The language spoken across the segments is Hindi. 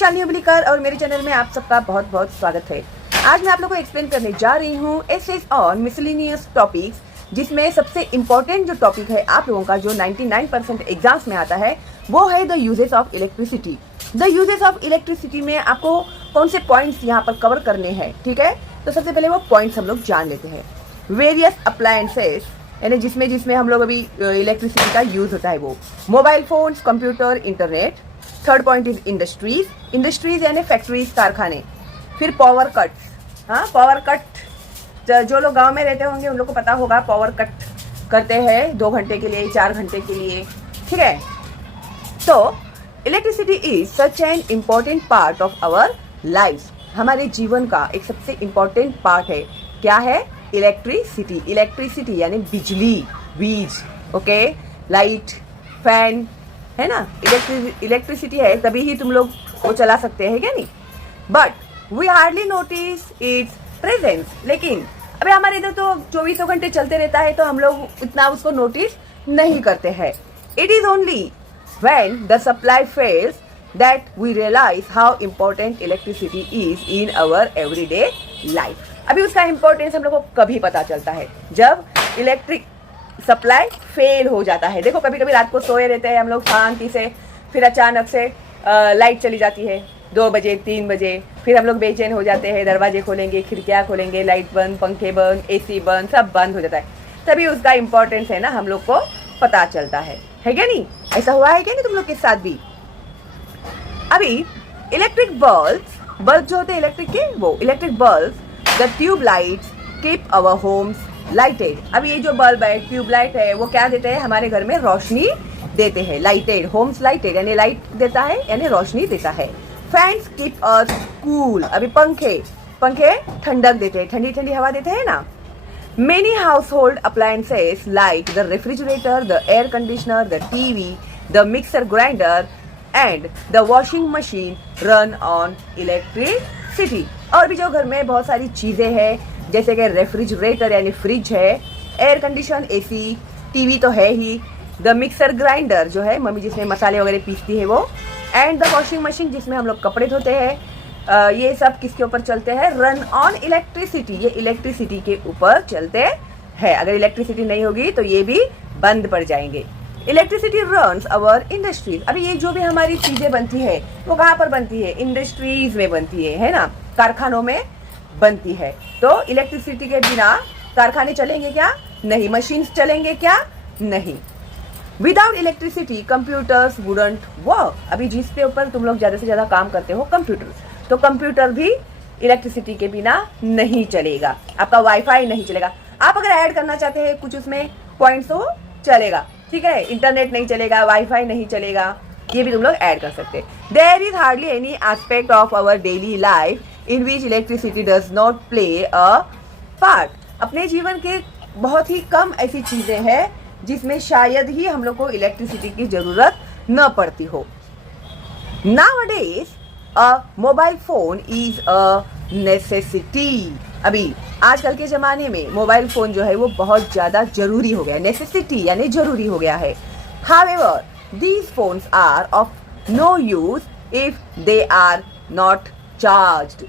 शालिनी उबलीकर और मेरे चैनल में आप सबका बहुत बहुत स्वागत है। आज मैं आप लोगों को एक्सप्लेन करने जा रही हूँ एसेस ऑन मिसलेनियस टॉपिक्स, जिसमें सबसे इम्पोर्टेंट जो टॉपिक है आप लोगों का जो 99% एग्जाम्स में आता है वो है the uses of electricity. The uses of electricity में आपको कौन से पॉइंट्स यहाँ पर कवर करने हैं, ठीक है। तो सबसे पहले वो पॉइंट्स हम लोग जान लेते हैं। वेरियस अप्लायंसेस यानी जिसमें हम लोग अभी इलेक्ट्रिसिटी का यूज होता है वो mobile phones, computer, internet. Third point is industries यानी फैक्ट्रीज, कारखाने। फिर पावर कट्स, हाँ पावर कट जो लोग गांव में रहते होंगे उन लोग को पता होगा, पावर कट करते हैं 2 घंटे के लिए, 4 घंटे के लिए, ठीक है। तो electricity is such an important part of our life. हमारे जीवन का एक सबसे इम्पॉर्टेंट पार्ट है। क्या है? इलेक्ट्रिसिटी यानी बिजली, बीज, ओके, लाइट, फैन, है ना। इलेक्ट्रिसिटी है तभी ही तुम लोग वो चला सकते हैं, क्या नहीं। But we hardly notice its presence. लेकिन अभी हमारे इधर तो 24 घंटे चलते रहता है तो हम लोग इतना उसको नोटिस नहीं करते हैं। It is only when the supply fails that we realize how important electricity is in our everyday life. अभी उसका इम्पोर्टेंस हम लोग को कभी पता चलता है जब इलेक्ट्रिक सप्लाई फेल हो जाता है। देखो कभी कभी रात को सोए रहते हैं हम लोग शांति से, फिर अचानक से लाइट चली जाती है 2 बजे 3 बजे, फिर हम लोग बेचैन हो जाते हैं, दरवाजे खोलेंगे, खिड़कियाँ खोलेंगे, लाइट बंद, पंखे बंद, एसी बंद, सब बंद हो जाता है। तभी उसका इम्पोर्टेंस है ना हम लोग को पता चलता है क्या नहीं। ऐसा हुआ है क्या नहीं तुम लोग के साथ भी? अभी इलेक्ट्रिक बल्ब जो होते हैं इलेक्ट्रिक के, वो electric bulb, the tube lights keep our Holmes lighted. अब ये जो बल्ब है, ट्यूबलाइट है, वो क्या देते हैं? हमारे घर में रोशनी देते हैं। लाइटेड, होम्स लाइटेड यानी लाइट देता है यानी रोशनी देता है। Fans keep us cool. अभी पंखे ठंडक देते हैं, ठंडी ठंडी हवा देते हैं ना। Many house hold appliances like the refrigerator, the air conditioner, the TV, the mixer grinder and the washing machine run on electricity. और भी जो घर में बहुत सारी चीजें हैं जैसे कि रेफ्रिजरेटर यानी फ्रिज है, एयर कंडीशन एसी, टीवी तो है ही, द मिक्सर ग्राइंडर जो है मम्मी जिसमें मसाले वगैरह पीसती है वो, एंड द वॉशिंग मशीन जिसमें हम लोग कपड़े धोते हैं। ये सब किसके ऊपर चलते हैं? Run on electricity. ये इलेक्ट्रिसिटी के ऊपर चलते हैं। अगर इलेक्ट्रिसिटी नहीं होगी तो ये भी बंद पड़ जाएंगे। इलेक्ट्रिसिटी रन्स अवर इंडस्ट्रीज। अभी ये जो भी हमारी चीजें बनती है वो कहाँ पर बनती है? इंडस्ट्रीज में बनती है ना, कारखानों में बनती है। तो इलेक्ट्रिसिटी के बिना कारखाने चलेंगे क्या? नहीं। मशीन्स चलेंगे क्या? नहीं। Without electricity computers wouldn't work. अभी जिसके ऊपर तुम लोग ज्यादा से ज्यादा काम करते हो कंप्यूटर, तो कंप्यूटर भी इलेक्ट्रिसिटी के बिना नहीं चलेगा। आपका वाईफाई नहीं चलेगा। आप अगर ऐड करना चाहते हैं कुछ उसमें पॉइंट्स तो चलेगा, ठीक है। इंटरनेट नहीं चलेगा, वाईफाई नहीं चलेगा, ये भी तुम लोग ऐड कर सकते हैं। There is hardly any aspect of our daily life in which electricity does not play a part. अपने जीवन के बहुत ही कम ऐसी चीजें हैं जिसमें शायद ही हम लोग को इलेक्ट्रिसिटी की जरूरत न पड़ती हो। Nowadays, a mobile phone is a necessity। अभी आजकल के ज़माने में मोबाइल फ़ोन जो है वो बहुत ज़्यादा ज़रूरी हो गया है। नेसेसिटी यानी ज़रूरी हो गया है। However, these phones are of no use if they are not charged।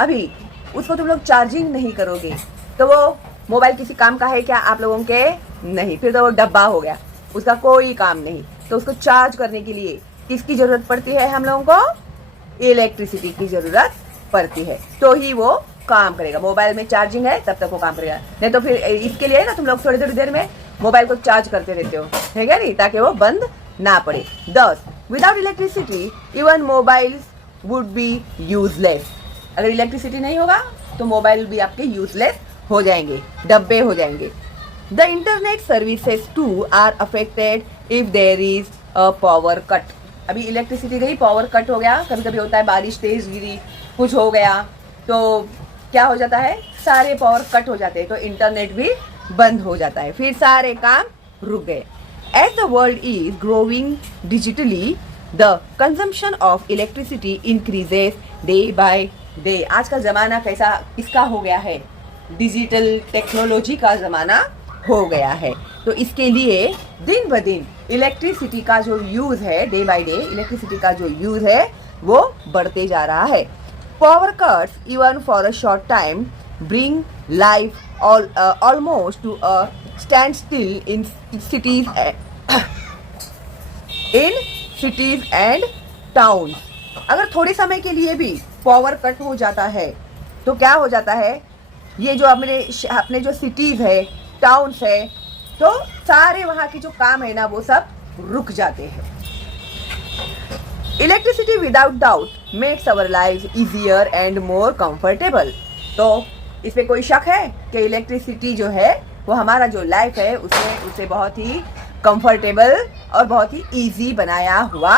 अभी उसको तुम लोग चार्जिंग नहीं करोगे तो वो मोबाइल किसी काम का है क्या आप लोगों के? नहीं। फिर तो वो डब्बा हो गया, उसका कोई काम नहीं। तो उसको चार्ज करने के लिए किसकी जरूरत पड़ती है? हम लोगों को इलेक्ट्रिसिटी की जरूरत पड़ती है, तो ही वो काम करेगा। मोबाइल में चार्जिंग है तब तक वो काम करेगा, नहीं तो फिर इसके लिए ना तुम लोग थोड़ी थोड़ी देर में मोबाइल को चार्ज करते रहते हो, है क्या नहीं, ताकि वो बंद ना पड़े। 10 without electricity even mobile would be useless. अगर इलेक्ट्रिसिटी नहीं होगा तो मोबाइल भी आपके यूजलेस हो जाएंगे, डब्बे हो जाएंगे। The internet services too are affected if there is a power cut. अभी इलेक्ट्रिसिटी गई, पावर कट हो गया, कभी कभी होता है बारिश तेज गिरी, कुछ हो गया तो क्या हो जाता है? सारे पावर कट हो जाते हैं, तो इंटरनेट भी बंद हो जाता है, फिर सारे काम रुक गए। As the world is growing digitally the consumption of electricity increases day by day. आज का जमाना कैसा किसका हो गया है? डिजिटल टेक्नोलॉजी का जमाना हो गया है। तो इसके लिए दिन ब दिन इलेक्ट्रिसिटी का जो यूज़ है, डे बाय डे इलेक्ट्रिसिटी का जो यूज़ है वो बढ़ते जा रहा है। Power cuts even for a short time bring life almost to a standstill in cities and towns. अगर थोड़े समय के लिए भी पावर कट हो जाता है तो क्या हो जाता है, ये जो अपने जो सिटीज है, टाउन्स है, तो सारे वहाँ के जो काम है ना वो सब रुक जाते हैं। Electricity without doubt makes our life easier and more comfortable. तो इसमें कोई शक है कि इलेक्ट्रिसिटी जो है वो हमारा जो लाइफ है उसे बहुत ही कंफर्टेबल और बहुत ही इजी बनाया हुआ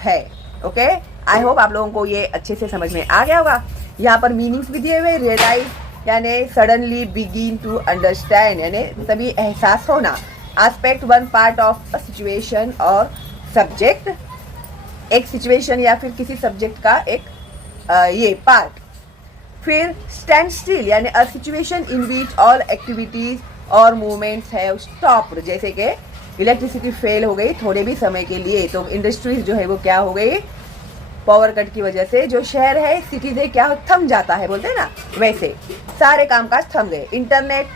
है। ओके, आई होप आप लोगों को ये अच्छे से समझ में आ गया होगा। यहाँ पर मीनिंग्स भी दिए हुए, रियलाइज यानी सडनली बिगिन टू अंडरस्टैंड यानी तभी एहसास होना, aspect one part of a situation और सब्जेक्ट, एक सिचुएशन या फिर किसी सब्जेक्ट का एक ये पार्ट। फिर स्टैंड स्टिल यानी a situation in which all activities और मूवमेंट्स है स्टॉप, जैसे कि इलेक्ट्रिसिटी फेल हो गई थोड़े भी समय के लिए तो इंडस्ट्रीज जो है वो क्या हो गई, पावर कट की वजह से जो शहर है, सिटीज है, क्या थम जाता है बोलते हैं ना, वैसे सारे कामकाज थम गए। Internet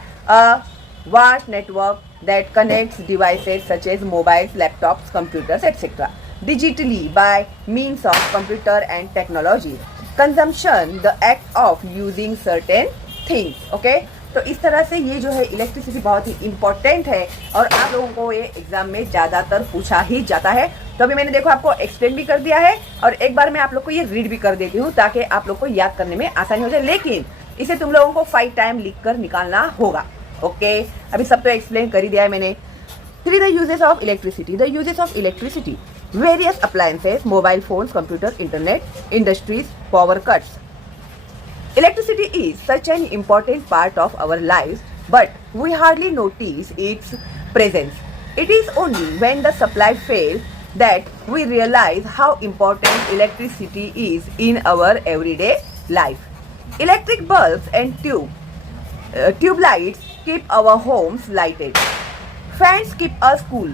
vast network that connects devices such as mobiles, laptops, computers etcetera digitally by means of computer and technology, consumption the act of using certain things। okay? तो इस तरह से ये जो है इलेक्ट्रिसिटी बहुत ही इम्पोर्टेंट है और आप लोगों को ये एग्जाम में ज़्यादातर पूछा ही जाता है। तो अभी मैंने देखो आपको एक्सप्लेन भी कर दिया है और एक बार मैं आप लोग को ये रीड भी कर देती हूँ ताकि आप लोग को याद करने में आसानी हो जाए, लेकिन इसे तुम लोगों को 5 टाइम लिख कर निकालना होगा। ओके, अभी सब तो एक्सप्लेन कर ही दिया है मैंने। 3 the uses of electricity। The uses of electricity: various appliances, mobile phones, computer, internet, industries, power cuts. Electricity is such an important part of our lives, but we hardly notice its presence. It is only when the supply fails that we realize how important electricity is in our everyday life. Electric bulbs and tube lights keep our homes lighted. Fans keep us cool.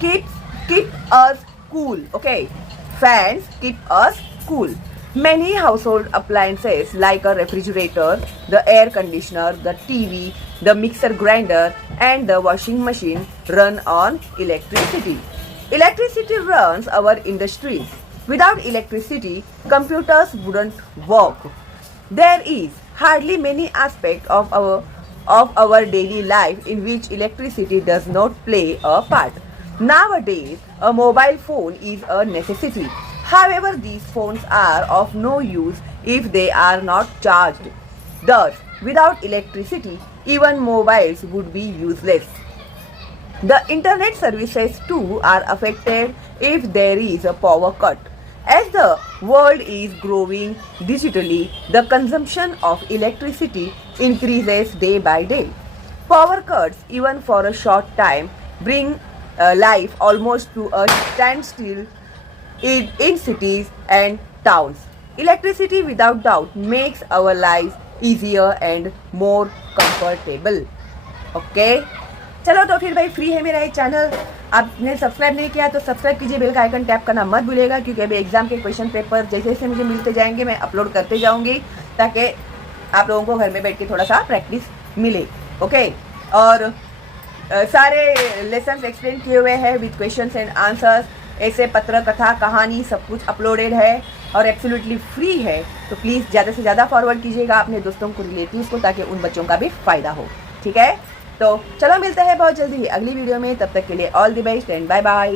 Keep us cool. Okay. Fans keep us cool. Many household appliances like a refrigerator, the air conditioner, the TV, the mixer grinder, and the washing machine run on electricity. Electricity runs our industries. Without electricity, computers wouldn't work. There is hardly many aspects of our daily life in which electricity does not play a part. Nowadays, a mobile phone is a necessity. However, these phones are of no use if they are not charged. Thus, without electricity, even mobiles would be useless. The internet services too are affected if there is a power cut. As the world is growing digitally, the consumption of electricity increases day by day. Power cuts, even for a short time, bring life almost to a standstill in cities and towns. Electricity without doubt makes our lives easier and more comfortable. Okay? चलो तो फिर भाई फ्री है मेरा ये चैनल, आपने सब्सक्राइब नहीं किया तो सब्सक्राइब कीजिए, बेल का आइकन टैप करना मत भूलिएगा क्योंकि अभी एग्जाम के क्वेश्चन पेपर जैसे जैसे मुझे मिलते जाएंगे मैं अपलोड करते जाऊंगी ताकि आप लोगों को घर में बैठ के थोड़ा सा प्रैक्टिस मिले। ओके, और सारे लेसन्स एक्सप्लेन किए हुए हैं विद क्वेश्चंस एंड आंसर्स, ऐसे पत्र, कथा, कहानी सब कुछ अपलोडेड है और एब्सोल्युटली फ्री है। तो प्लीज़ ज़्यादा से ज़्यादा फॉरवर्ड कीजिएगा अपने दोस्तों को, रिलेटिव्स को, ताकि उन बच्चों का भी फ़ायदा हो। ठीक है, तो चलो मिलते हैं बहुत जल्दी ही अगली वीडियो में, तब तक के लिए all the best and bye bye.